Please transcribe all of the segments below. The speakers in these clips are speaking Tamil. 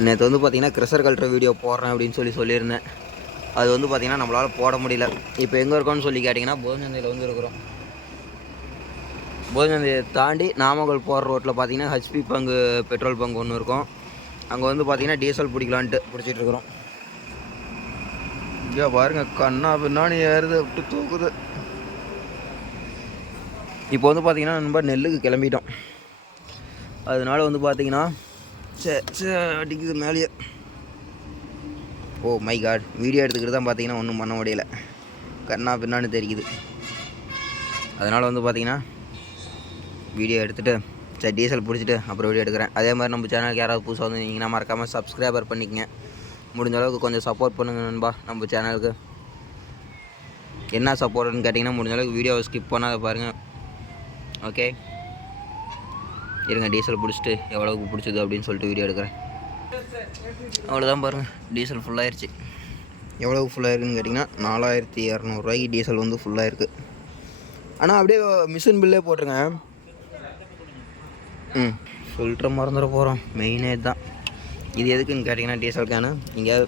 நேற்று வந்து பார்த்தீங்கன்னா க்ரெஷர் கல்ட்டுற வீடியோ போடுறேன் அப்படின்னு சொல்லி சொல்லியிருந்தேன். அது வந்து பார்த்திங்கன்னா நம்மளால் போட முடியல. இப்போ எங்கே இருக்கோம்னு சொல்லி கேட்டிங்கன்னா போதஞ்சந்தையில் வந்து இருக்கிறோம். போதஞ்சந்தையை தாண்டி நாமக்கல் போகிற ரோட்டில் பார்த்தீங்கன்னா ஹெச்பி பங்கு பெட்ரோல் பங்கு ஒன்று இருக்கும். அங்கே வந்து பார்த்திங்கன்னா டீசல் பிடிக்கலான்ட்டு பிடிச்சிட்டு இருக்கிறோம். ஐயா பாருங்க கண்ணா பின்னாடி ஏறுது அப்படி தூக்குது. இப்போ வந்து பார்த்திங்கன்னா நம்ம நெல்லுக்கு கிளம்பிட்டோம். அதனால வந்து பார்த்திங்கன்னா சே சே அடிக்குது மேலேயே. ஓ மை காட் வீடியோ எடுத்துக்கிட்டு தான் பார்த்தீங்கன்னா ஒன்றும் பண்ண முடியல. கண்ணா பின்னான்னு தெரியுது. அதனால் வந்து பார்த்தீங்கன்னா வீடியோ எடுத்துகிட்டு சரி டீசல் பிடிச்சிட்டு அப்புறம் வீடியோ எடுக்கிறேன். அதே மாதிரி நம்ம சேனலுக்கு யாராவது புதுசாக வந்தீங்கன்னா மறக்காமல் சப்ஸ்கிரைபர் பண்ணிக்கங்க. முடிஞ்ச அளவுக்கு கொஞ்சம் சப்போர்ட் பண்ணுங்க நண்பா நம்ம சேனலுக்கு என்ன சப்போர்ட்னு கேட்டிங்கன்னா முடிஞ்ச அளவுக்கு வீடியோவை ஸ்கிப் பண்ணாத பாருங்கள் ஓகே இருங்க டீசல் பிடிச்சிட்டு எவ்வளோக்கு பிடிச்சது அப்படின்னு சொல்லிட்டு வீடியோ எடுக்கிறேன். அவ்வளோதான் பாருங்கள் டீசல் ஃபுல்லாகிருச்சு எவ்வளோ ஃபுல்லாக இருக்குன்னு கேட்டிங்கன்னா நாலாயிரத்தி இரநூறுவாய்க்கு டீசல் வந்து ஃபுல்லாக இருக்குது ஆனால் அப்படியே மிஷின் பில்லே போட்டுருங்க. ம் ஃபில்டர் மறந்துட போகிறோம் மெயினே தான் இது எதுக்குன்னு கேட்டிங்கன்னா டீசல் கேனு எங்கேயாவது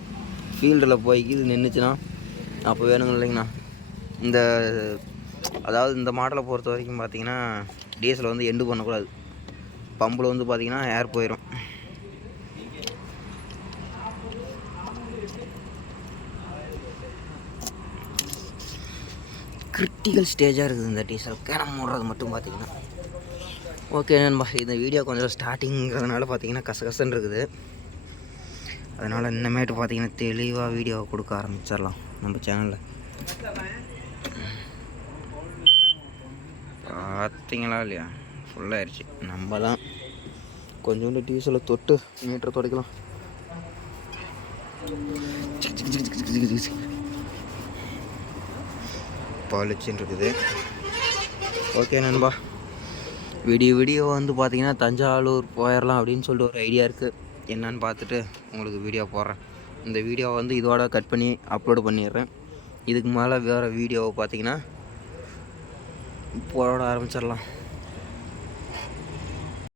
ஃபீல்டில் போய் இது நின்றுச்சுன்னா அப்போ வேணுங்க இல்லைங்கண்ணா. இந்த அதாவது இந்த மாடலை பொறுத்த வரைக்கும் பார்த்தீங்கன்னா டீசலை வந்து எண்டு பண்ணக்கூடாது. பம்பில் வந்து பார்த்திங்கன்னா ஏர் போயிடும் கிரிட்டிக்கல் ஸ்டேஜாக இருக்குது இந்த டீசல் கிணம் ஓடுறது மட்டும் பார்த்திங்கன்னா. ஓகே நண்பா இந்த வீடியோ கொஞ்சம் ஸ்டார்டிங்கிறதுனால பார்த்தீங்கன்னா கசகசன்னு இருக்குது. அதனால் இன்னமேட்டு பார்த்தீங்கன்னா தெளிவாக வீடியோ கொடுக்க ஆரம்பிச்சிடலாம் நம்ம சேனலில் பார்த்தீங்களா இல்லையா? ஃபுல்லாகிடுச்சு நம்ம தான் கொஞ்சோண்டு டீசலை தொட்டு மீட்டரை துடைக்கலாம். பாலிச்சின்னு இருக்குது. ஓகே நண்பா. விடிய விடிய வந்து பார்த்தீங்கன்னா தஞ்சாவூர் போயிடலாம் அப்படின்னு சொல்லிட்டு ஒரு ஐடியா இருக்குது என்னன்னு பார்த்துட்டு உங்களுக்கு வீடியோ போடுறேன். இந்த வீடியோவை வந்து இதோட கட் பண்ணி அப்லோடு பண்ணிடுறேன். இதுக்கு மேலே வேறு வீடியோவை பார்த்தீங்கன்னா போட ஆரம்பிச்சிடலாம்.